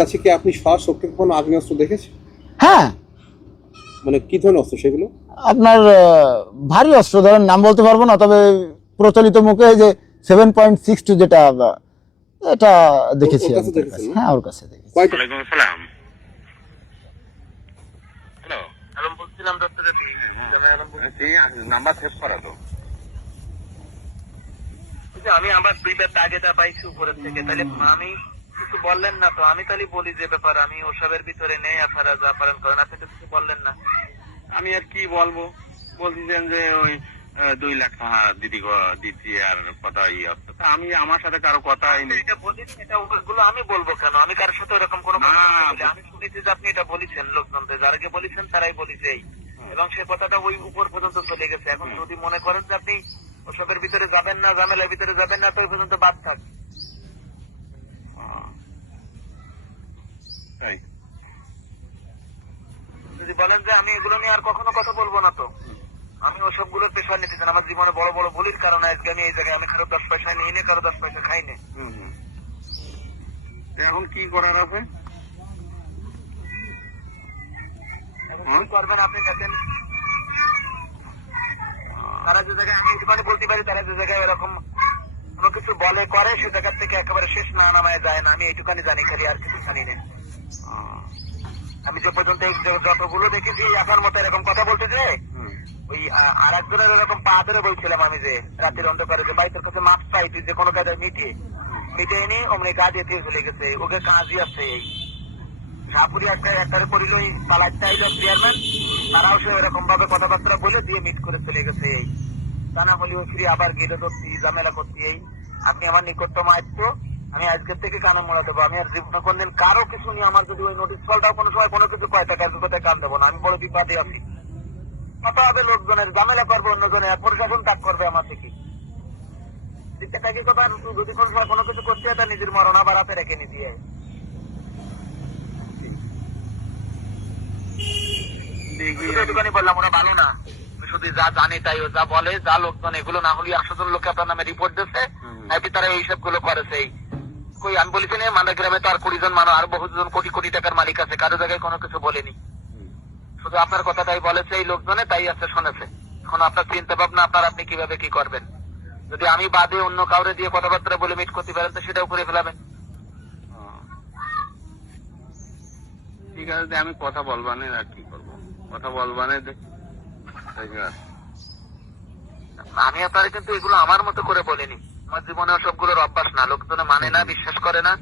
কাছে কি আপনি সশক্তি কোনো আগ্নেয়াস্ত্র দেখেছেন? হ্যাঁ। মানে কি ধরনের অস্ত্র সেগুলো? আপনার ভারী অস্ত্র ধরেন নাম বলতে পারব না তবে প্রচলিত মুখে যে সেভেন পয়েন্ট সিক্স টু যেটা এটা দেখেছি? হ্যাঁ ওর কাছে দেখেছি। আসসালাম। হ্যালো। আলম বলছিলাম দত্ত নাম্বার সেভ করা তো। আমি আমার দুইটা টার্গেটা পাইছি উপরের থেকে। তাহলে আমি কিছু বললেন না তো। আমি তাহলে বলি যে ব্যাপার আমি ওসবের ভিতরে নেই আপনারা যা পারেন করেন। আপনি তো কিছু বললেন না। আমি আর কি বলব? বলছিলেন যে ওই দুই লাখ টাকা দিদি দিচ্ছি আর কথা ইয়ে তা আমি আমার সাথে কারও কথাই নেই। এটা বলিস এটা ওগুলো আমি বলব কেন? আমি কারোর সাথে ওরকম কোনো কথা আমি শুনেছি যে আপনি এটা বলেছেন লোকজনদের যারাকে বলেছেন তারাই বলেছে এবং সে কথাটা ওই উপর পর্যন্ত চলে গেছে। এখন যদি মনে করেন যে আপনি ওসবের ভিতরে যাবেন না ঝামেলার ভিতরে যাবেন না তো ওই পর্যন্ত বাদ থাক। তাই। যদি বলেন যে আমি এগুলো নিয়ে আর কখনো কথা বলব না তো। আমি ওসবগুলোর পেশা নিতে চান আমার জীবনে বড় বড় ভুলির কারণে আজকে আমি এই জায়গায় আমি কারও দশ পয়সা নিই নে কারও দশ পয়সা খাই নে এখন কি করার আছে? করবেন আপনি দেখেন। তারা যে জায়গায় আমি বলতে পারি তারা যে জায়গায় এরকম কোনো কিছু বলে করে সে জায়গা থেকে একেবারে শেষ না নামায় যায় না। আমি এইটুখানি জানি খালি আর কিছু জানি না। আমি যে পর্যন্ত যতগুলো দেখেছি এখন মতো এরকম কথা বলতে যে ওই আর একজনের এরকম পা ধরে বলছিলাম আমি যে রাতের অন্ধকারে যে ভাই তোর কাছে মাছ চাই তুই যে কোনো কাজে মিটিয়ে মিটিয়ে নি অমনি গা দিয়ে দিয়ে চলে গেছে। ওকে কাজই আছে এই। শাহপুরি একটা একটারে করিল ওই পালাইটা আইলো চেয়ারম্যান তারাও সে এরকম ভাবে কথাবার্তা বলে দিয়ে মিট করে চলে গেছে এই। তা না হলে ওই ফিরে আবার গেলে ধরছি ঝামেলা করছি এই? আপনি আমার নিকটতম আয়ত্ত আমি আজকের থেকে কানে মোড়া দেবো। আমি আর জীবনে কোনদিন কারও কিছু নিয়ে আমার যদি ওই নোটিশ ফলটাও কোনো সময় কোনো কিছু কয় টাকার বিপদে কান দেবো না। আমি বড় বিপদে আছি। কত হবে লোকজনের ঝামেলা করব অন্যজনের। প্রশাসন তাক করবে আমার থেকে। দিতে থাকি কথা? যদি কোনো সময় কোনো কিছু করতে হয় তা নিজের মরণ আবার হাতে রেখে নি দিয়ে দেখি বললাম ওরা ভালো না। শুধু যা জানি তাই ও যা বলে যা লোকজন এগুলো না হলে একশো জন লোকে আপনার নামে রিপোর্ট দিচ্ছে নাকি তারা এইসবগুলো করেছে কই আমি বলেছি না মান্দা গ্রামে তো আর কুড়ি জন মানুষ আর বহুজন কোটি কোটি টাকার মালিক আছে কারও জায়গায় কোনো কিছু বলেনি। শুধু আপনার কথাটাই বলেছে এই লোকজনে তাই আছে শুনেছে। এখন আপনার চিন্তা ভাবনা আপনার আপনি কীভাবে কি করবেন? যদি আমি বাদে অন্য কাউরে দিয়ে কথাবার্তা বলে মিট করতে পারেন তো সেটাও করে ফেলাবেন। ঠিক আছে আমি কথা বলবানে আর কি করব? কথা বলবানে দে- ঠিক আছে। আমি আপনারা কিন্তু এগুলো আমার মতো করে বলিনি। আমার জীবনে সবগুলোর অভ্যাস না লোকজনে মানে না বিশ্বাস করে না।